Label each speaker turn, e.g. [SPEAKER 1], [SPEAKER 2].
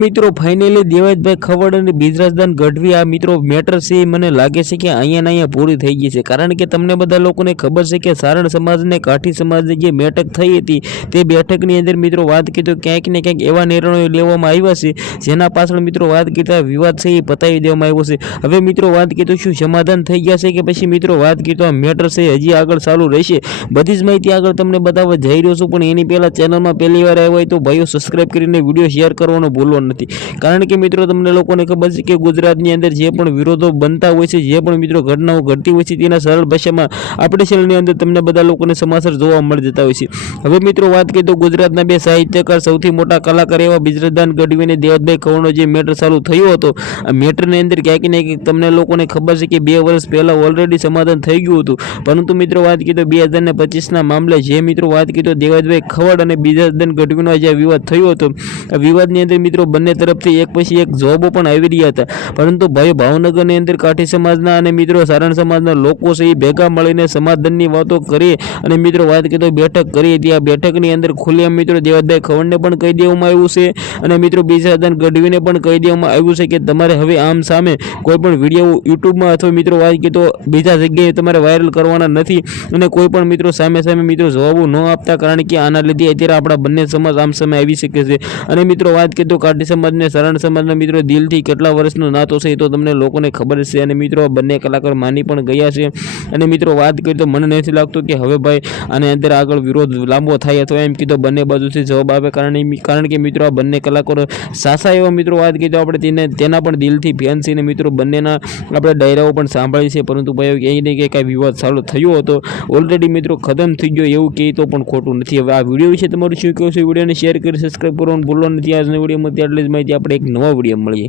[SPEAKER 1] મિત્રો, ફાઇનલી દેવાજભાઈ ખવડ અને બિજરાજદાન ગઢવી આ મિત્રો મેટર છે મને લાગે છે કે અહીંયા અહીંયા પૂરી થઈ ગઈ છે. કારણ કે તમને બધા લોકોને ખબર છે કે સારણ સમાજને કાઠી સમાજની જે બેઠક થઈ હતી, તે બેઠકની અંદર મિત્રો વાત કીધું, ક્યાંક ને ક્યાંક એવા નિર્ણયો લેવામાં આવ્યા છે, જેના પાછળ મિત્રો વાત કીધા, વિવાદ છે એ પતાવી દેવામાં આવ્યો છે. હવે મિત્રો વાત કીધું, શું સમાધાન થઈ ગયા છે કે પછી મિત્રો વાત કીધું, આ મેટર છે હજી આગળ ચાલુ રહેશે? બધી જ માહિતી આગળ તમને બતાવવા જઈ રહ્યો છું, પણ એની પહેલાં ચેનલમાં પહેલી વાર આવ્યો હોય તો ભાઈઓ સબસ્ક્રાઇબ કરીને વીડિયો શેર કરવાનું નથી. કારણ કે મિત્રો, તમને લોકોને ખબર છે કે ગુજરાતની અંદર જે પણ વિરોધો બનતા હોય છે, જે પણ મિત્રો ઘટનાઓ ઘટતી હોય છે, તેના સરળ ભાષામાં આપણી ચેનલની અંદર તમને બધા લોકોને સમાચાર જોવા મળી જતા હોય છે. હવે મિત્રો, વાત કરીએ તો ગુજરાતના બે સાહિત્યકાર, સૌથી મોટા કલાકાર એવા બિજરદાન ગઢવી અને દેવતભાઈ જે મેટર ચાલુ થયો હતો. આ મેટરની અંદર ક્યાંક ને ક્યાંક તમને લોકોને ખબર છે કે બે વર્ષ પહેલાં ઓલરેડી સમાધાન થઈ ગયું હતું. પરંતુ મિત્રો, વાત તો બે હજાર ને પચીસના મામલે જે મિત્રો, વાત તો દેવાજભાઈ ખવડ અને બિજરદાન ગઢવીનો જે વિવાદ થયો હતો. આ વિવાદની અંદર મિત્રો બંને તરફથી એક પછી એક જોબો પણ આવી રહ્યા હતા. પરંતુ ભાઈ ભાવનગરની અંદર કાઠી સમાજના અને મિત્રો સારણ સમાજના લોકો છે એ ભેગા મળીને સમાધાનની વાતો કરી અને મિત્રો વાત તો બેઠક કરી. હતી આ બેઠકની અંદર ખુલ્લેઆમ મિત્રો દેવાદાય ખવડને પણ કહી દેવામાં આવ્યું છે અને મિત્રો બીજાદાન ગઢવીને પણ કહી દેવામાં આવ્યું છે કે તમારે હવે આમ સામે કોઈ પણ વીડિયો યુટ્યુબમાં અથવા મિત્રો વાત તો બીજા જગ્યાએ તમારે વાયરલ કરવાના નથી અને કોઈ પણ મિત્રો સામે સામે મિત્રો જવાબો ન આપતા કારણ કે આના લીધે અત્યારે આપણા બંને સમાજ આમ સામે આવી શકે છે. અને મિત્રો વાત કરીએ તો સમાજને શરણ સમાજના મિત્રો દિલથી કેટલા વર્ષનો નાતો છે એ તો તમને લોકોને ખબર છે. અને મિત્રો બંને કલાકાર માની પણ ગયા છે. અને મિત્રો, વાત કરી તો મને નથી લાગતું કે હવે ભાઈ આને અંદર આગળ વિરોધ લાંબો થાય અથવા એમ કીધો બંને બાજુથી જવાબ આપે કારણ એ- કારણ કે મિત્રો, આ બંને કલાકારો સાસા એવા મિત્રો, વાત કરી તો આપણે તેને, તેના પણ દિલથી ફેન છે મિત્રો, બંનેના આપણે ડાયરાઓ પણ સાંભળી છે પરંતુ ભાઈ ક્યાંય નહીં કે કાંઈ વિવાદ ચાલુ થયો હતો. ઓલરેડી મિત્રો, ખતમ થઈ ગયો એવું કહે તો પણ ખોટું નથી. હવે આ વીડિયો વિશે તમારું શું કહેવું છે? વિડીયોને શેર કરી સબસ્ક્રાઈબ કરવાનું ભૂલો નથી. આજના વિડીયોમાં આટલી જ માહિતી આપણે એક નવા વીડિયો મળીએ.